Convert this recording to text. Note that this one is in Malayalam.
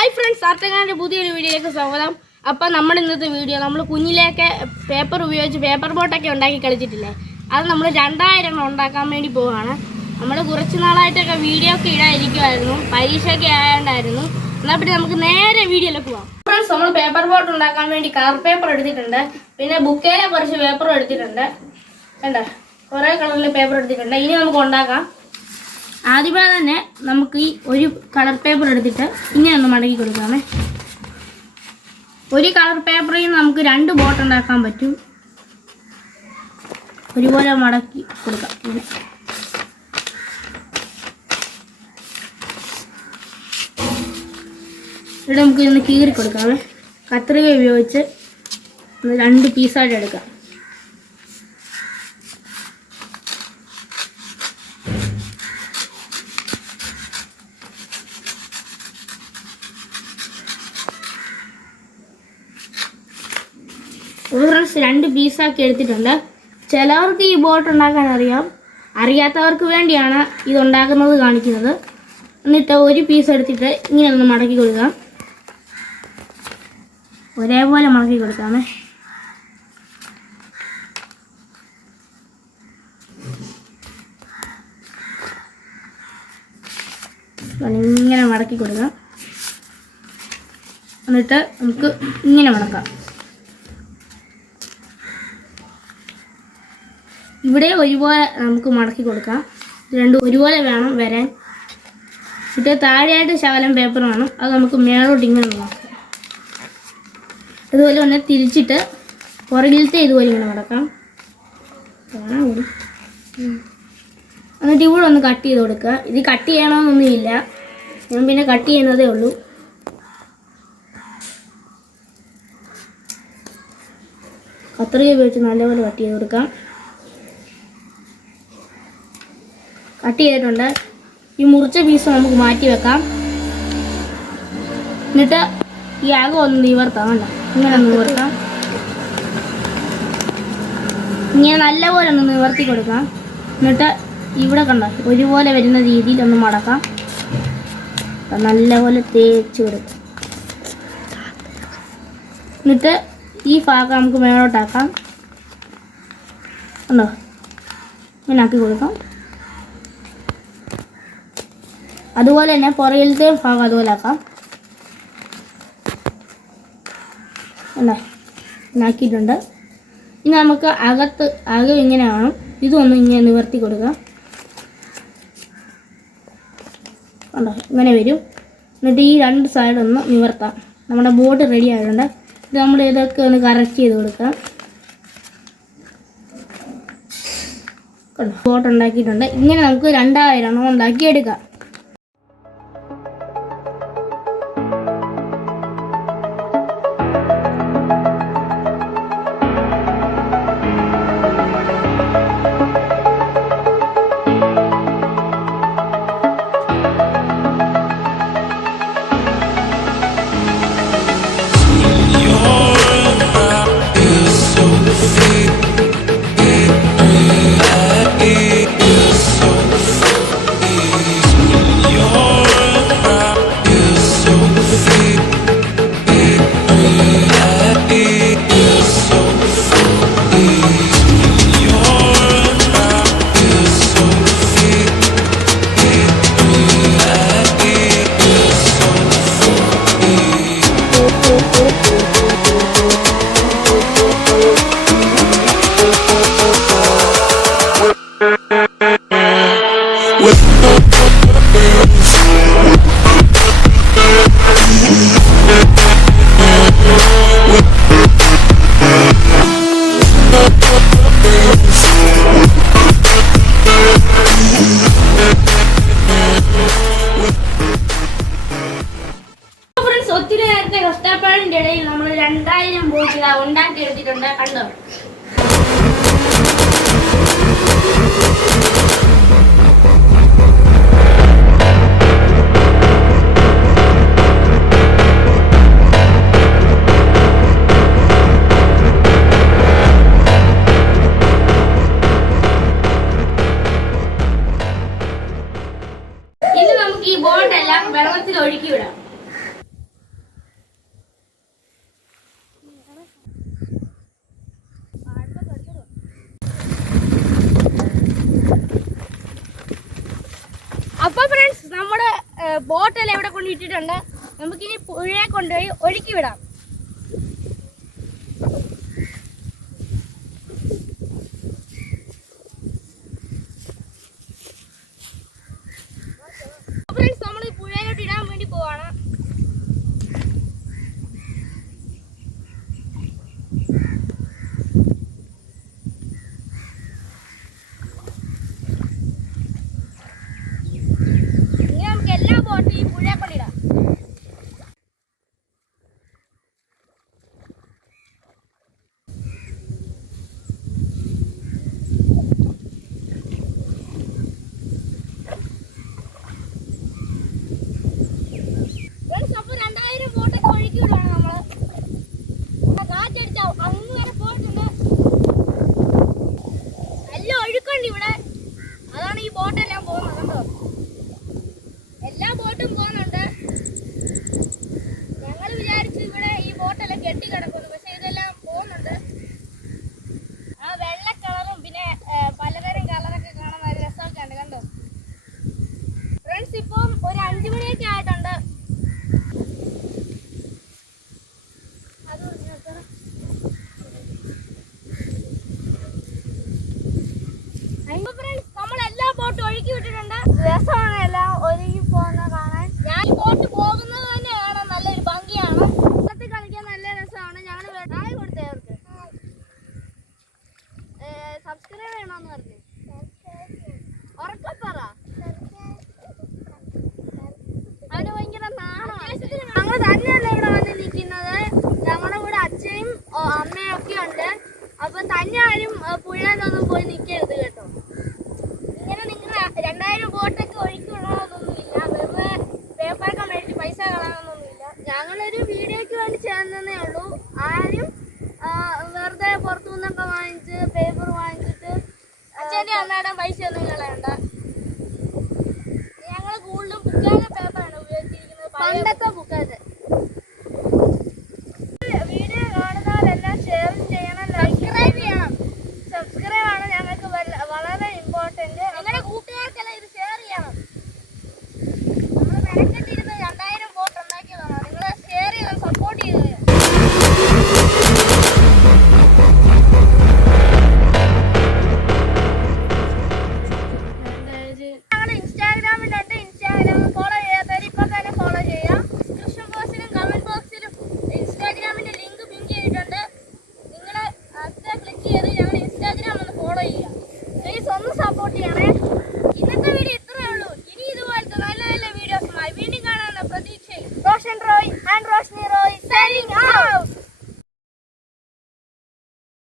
Hi friends, ARTECH പുതിയൊരു വീഡിയോയിലേക്ക് സ്വാഗതം. അപ്പോൾ നമ്മൾ ഇന്നത്തെ വീഡിയോ നമ്മൾ കുഞ്ഞിലേക്ക് പേപ്പർ ഉപയോഗിച്ച് പേപ്പർ ബോട്ടൊക്കെ ഉണ്ടാക്കി കളിച്ചിട്ടില്ലേ, അത് നമ്മൾ 2000 ഉണ്ടാക്കാൻ വേണ്ടി പോവുകയാണ്. നമ്മൾ കുറച്ച് നാളായിട്ടൊക്കെ വീഡിയോ ഒക്കെ ഇടാതിരിക്കുമായിരുന്നു, പരീക്ഷയൊക്കെ ആയതുകൊണ്ടായിരുന്നു. എന്നാൽ പിന്നെ നമുക്ക് നേരെ വീഡിയോയിലേക്ക് പോകാം. ഫ്രണ്ട്സ്, നമ്മൾ പേപ്പർ ബോട്ട് ഉണ്ടാക്കാൻ വേണ്ടി കളർ പേപ്പർ എടുത്തിട്ടുണ്ട്, പിന്നെ ബുക്കേലെ കുറച്ച് പേപ്പറും എടുത്തിട്ടുണ്ട്. കണ്ടോ, കുറേ കളറിൽ പേപ്പർ എടുത്തിട്ടുണ്ട്. ഇനി നമുക്ക് ഉണ്ടാക്കാം. ആദ്യമേ തന്നെ നമുക്ക് ഈ ഒരു കളർ പേപ്പർ എടുത്തിട്ട് ഇങ്ങനെ ഒന്ന് മടക്കി കൊടുക്കാമേ. ഒരു കളർ പേപ്പറിൽ നിന്ന് നമുക്ക് 2 ബോട്ട് ഉണ്ടാക്കാൻ പറ്റും. ഒരുപോലെ മടക്കി കൊടുക്കാം. ഇവിടെ നമുക്ക് ഇന്ന് കീറി കൊടുക്കാമേ. കത്രിക ഉപയോഗിച്ച് 2 പീസായിട്ട് എടുക്കാം. ഫ്രണ്ട്സ്, 2 പീസാക്കി എടുത്തിട്ടുണ്ട്. ചിലവർക്ക് ഈ ബോട്ട് ഉണ്ടാക്കാൻ അറിയാം, അറിയാത്തവർക്ക് വേണ്ടിയാണ് ഇതുണ്ടാക്കുന്നത് കാണിക്കുന്നത്. എന്നിട്ട് ഒരു പീസ് എടുത്തിട്ട് ഇങ്ങനെ ഒന്ന് മടക്കി കൊടുക്കാം. ഒരേപോലെ മടക്കി കൊടുക്കാമേ. ഇങ്ങനെ മടക്കി കൊടുക്കാം. എന്നിട്ട് നമുക്ക് ഇങ്ങനെ മടക്കാം. ഇവിടെ ഒരുപോലെ നമുക്ക് മടക്കി കൊടുക്കാം. 2 ഒരുപോലെ വേണം വരാൻ. എന്നിട്ട് താഴെയായിട്ട് ശകലം പേപ്പർ വേണം, അത് നമുക്ക് മേലോട്ട് ഇങ്ങനെ നോക്കാം. ഇതുപോലെ ഒന്ന് തിരിച്ചിട്ട് പുറകിലത്തെ ഇതുപോലെ ഇങ്ങനെ മടക്കാം. എന്നിട്ട് ഇവിടെ ഒന്ന് കട്ട് ചെയ്ത് കൊടുക്കുക. ഇത് കട്ട് ചെയ്യണമെന്നൊന്നുമില്ല, ഞാൻ പിന്നെ കട്ട് ചെയ്യുന്നതേ ഉള്ളൂ. കത്രിക ഉപയോഗിച്ച് നല്ലപോലെ കട്ട് ചെയ്ത് കൊടുക്കാം. കട്ട് ചെയ്തിട്ടുണ്ട്. ഈ മുറിച്ച പീസ് നമുക്ക് മാറ്റി വെക്കാം. എന്നിട്ട് ഈ അകം ഒന്ന് നിവർത്താം. കണ്ട, ഇങ്ങനെ നിവർത്താം. ഇങ്ങനെ നല്ലപോലെ ഒന്ന് നിവർത്തി കൊടുക്കാം. എന്നിട്ട് ഇവിടെ കണ്ട ഒരുപോലെ വരുന്ന രീതിയിൽ ഒന്ന് മടക്കാം. നല്ലപോലെ തേച്ച് കൊടുക്കാം. എന്നിട്ട് ഈ ഭാഗം നമുക്ക് മേലോട്ടാക്കാം. കണ്ടോ, ഇങ്ങനെ ആക്കി കൊടുക്കാം. അതുപോലെ തന്നെ പുറകിലത്തെ ഭാഗം അതുപോലെ ആക്കാം. ആക്കിയിട്ടുണ്ട്. ഇനി നമുക്ക് അകം ഇങ്ങനെ വേണം. ഇതൊന്നും ഇങ്ങനെ നിവർത്തി കൊടുക്കാം. കണ്ടോ, ഇങ്ങനെ വരും. എന്നിട്ട് ഈ 2 സൈഡൊന്ന് നിവർത്താം. നമ്മുടെ ബോട്ട് റെഡി ആയിട്ടുണ്ട്. ഇത് നമ്മൾ ഇതൊക്കെ ഒന്ന് കറക്റ്റ് ചെയ്ത് കൊടുക്കാം. കണ്ടോ, ബോട്ട് ഉണ്ടാക്കിയിട്ടുണ്ട്. ഇങ്ങനെ നമുക്ക് 2000 ഉണ്ടാക്കിയെടുക്കാം. ഒത്തിരി നേരത്തെ കഷ്ടപ്പാടിൻ്റെ ഇടയിൽ നമ്മൾ 2000 ബോട്ട് ഉണ്ടാക്കി എടുത്തിട്ടുണ്ട്. കണ്ടോ, ഇനി നമുക്ക് ഈ ബോട്ടെല്ലാം വെള്ളത്തിൽ ഒഴുക്കി വിടാം. ബോട്ടെല്ലാം ഇവിടെ കൊണ്ടിട്ടിട്ടുണ്ട്. നമുക്കിനി പുഴയെ കൊണ്ടുപോയി ഒഴുക്കി വിടാം. ഫ്രണ്ട്സ്, നമ്മൾ ഈ പുഴയിലോട്ട് ഇടാൻ വേണ്ടി പോവാണ്. ഇനി നമുക്ക് എല്ലാ ബോട്ടും ഈ പുഴയെ കൊണ്ടിടാം. ഇപ്പം ഒരു 5 മണിയൊക്കെ ആയിട്ടുണ്ട്. നമ്മളെല്ലാ ബോട്ടും ഒഴുക്കി വിട്ടിട്ടുണ്ട്. രസമാണ് എല്ലാം ഒഴുകി പോകുന്ന കാണാൻ. ഞാൻ ഈ ബോട്ട് പോകുന്നത് തന്നെ കാണാൻ നല്ലൊരു ഭംഗിയാണ്. വെള്ളത്തിൽ കളിക്കാൻ നല്ല രസമാണ്. ഞങ്ങൾ താഴെ കൊടുത്തേ അവർക്ക് സബ്സ്ക്രൈബ് ചെയ്യണമെന്ന് പറഞ്ഞു. ഉറക്കപ്പറ. അതിന് ഭയങ്കര നാണമാണ്. ഞങ്ങൾ തന്നെയല്ല ഇവിടെ വന്ന് നിൽക്കുന്നത്. ഞങ്ങളുടെ കൂടെ അച്ഛയും അമ്മയും ഒക്കെ ഉണ്ട്. അപ്പം തന്നെ ആരും പുഴയിലൊന്നും പോയി നിൽക്കരുത് കേട്ടോ. ഇങ്ങനെ നിങ്ങൾ 2000 ബോട്ടൊക്കെ ഒഴുക്കി വിടണമെന്നൊന്നുമില്ല. വെറുതെ പേപ്പറൊക്കെ മേടിച്ച് പൈസ കളയാനൊന്നുമില്ല. ഞങ്ങളൊരു വീഡിയോയ്ക്ക് വേണ്ടി ചേർന്നതേ ഉള്ളൂ. ആരും വെറുതെ പുറത്തു നിന്നൊക്കെ വാങ്ങിച്ച് പേപ്പർ വാങ്ങിച്ചിട്ട് അച്ഛൻ്റെ അമ്മയുടെ പൈസ ഒന്നും കളയണ്ട. ഞങ്ങൾ കൂടുതലും ബുക്കാന പേപ്പറാണ് ഉപയോഗിച്ചിരിക്കുന്നത്. പണ്ടത്തെ ബുക്കാത്. വീഡിയോ കാണുന്നവരെല്ലാം ഷെയർ ചെയ്യണം, സബ്സ്ക്രൈബ് ചെയ്യണം. സബ്സ്ക്രൈബ് ആണ് ഞങ്ങൾക്ക് വളരെ ഇമ്പോർട്ടൻറ്റ്. നിങ്ങളുടെ കൂട്ടുകാർക്കെല്ലാം ഇത് ഷെയർ ചെയ്യണം. നമ്മൾ മെനക്കെട്ടിരുന്ന് 2000 ബോട്ട് ഉണ്ടാക്കിയതാണ്. നിങ്ങൾ ഷെയർ ചെയ്ത് സപ്പോർട്ട് ചെയ്ത് ഞങ്ങളുടെ ഇൻസ്റ്റാഗ്രാമിലുണ്ട്. ഇൻസ്റ്റാഗ്രാം ഫോളോ ചെയ്യാത്തവർ ഇപ്പം തന്നെ ഫോളോ ചെയ്യാം. ഡിസ്ക്രിപ്ഷൻ ബോക്സിലും കമൻറ്റ് ബോക്സിലും ഇൻസ്റ്റാഗ്രാമിൻ്റെ ലിങ്ക് പിൻ ചെയ്തിട്ടുണ്ട്. നിങ്ങൾ അത് ക്ലിക്ക് ചെയ്ത് ഞങ്ങൾ ഇൻസ്റ്റാഗ്രാം ഒന്ന് ഫോളോ ചെയ്യുക. പ്ലീസ് ഒന്ന് സപ്പോർട്ട് ചെയ്യണേ. ഇന്നത്തെ വീഡിയോ ഇത്രയേ ഉള്ളൂ. ഇനി ഇതുപോലത്തെ നല്ല നല്ല വീഡിയോസുമായി വീണ്ടും കാണാനുള്ള പ്രതീക്ഷയിൽ Roshan Roy and Roshni Roy signing out.